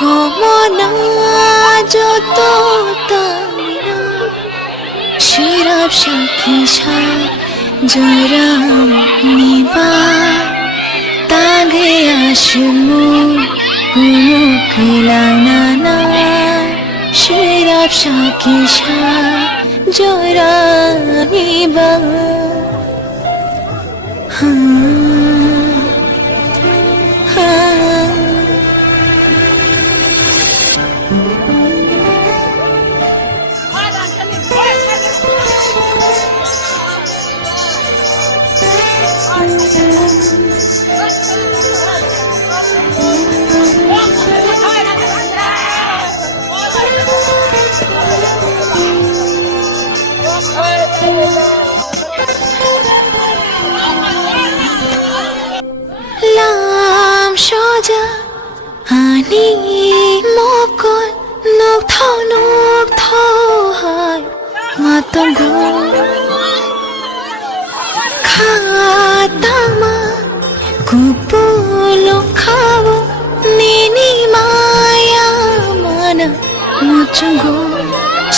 কমনা যত তামিনা শিরাব সাকিসা জরাম নিবা তাগে আশমু মুকুলানা শিরাব সাকিসা জরাম নিবা লাম সজা আনি মকল নুক থৌ হায় মাতঙ্গ খাতামা কুপুলো খাবো নিনি মায়া মানা মুচঙ্গ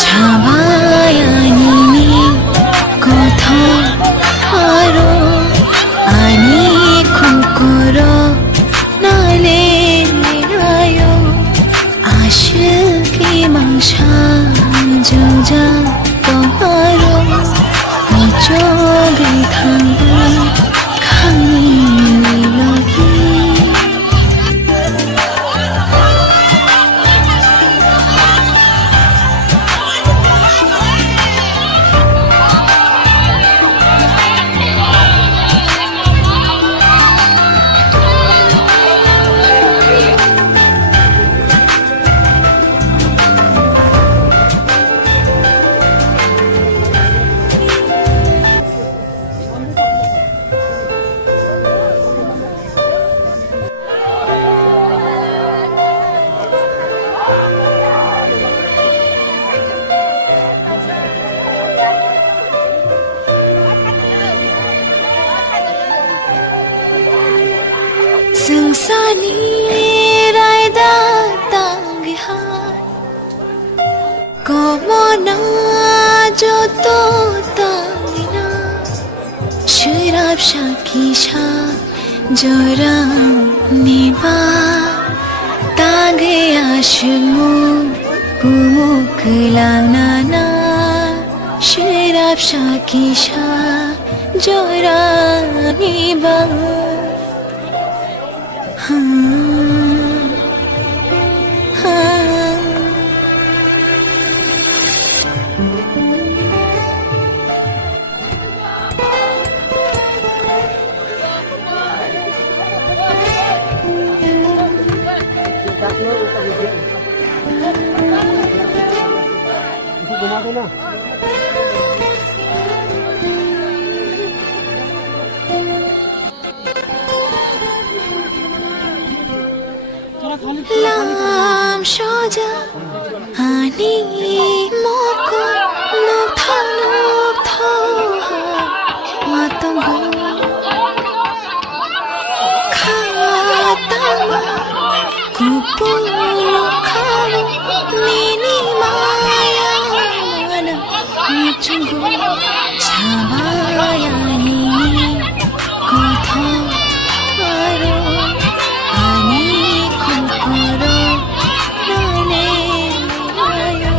ছাবায়ানি কথা আরো আনি খুকর নালে নিরায়ো আশকি মাংসা যোজা তোমারো চোখে থাকবে খানি লাগি Sungsani raida tangha komona joto tamina shirab shakisha joram niba tage ashmu pumuklana shirab shakisha joram niba লাম সজা আনি মকল নুক থৌ মাতঙ্গ খাতামা কুপুলো খাবো নিনি মায়া মানা মুচঙ্গ ছাবায়ানি কথা আরো আনি খুকর নালে নিরায়ো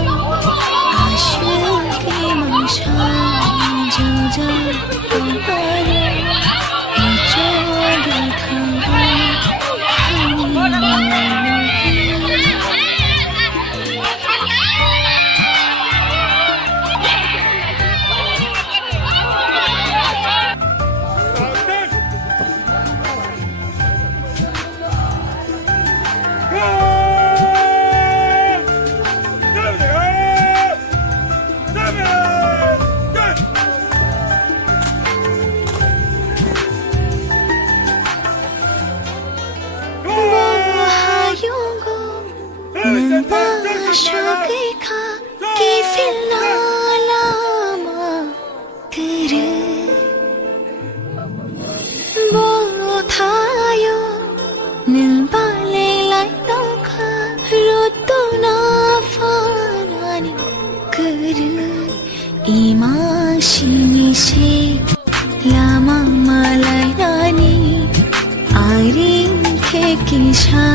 আশকি মাংসা যোজা তোমারো চোখে থাকবে খানি সাগর ইমাশি মিশে লামা মালাই রানী আইরিন থেকে সা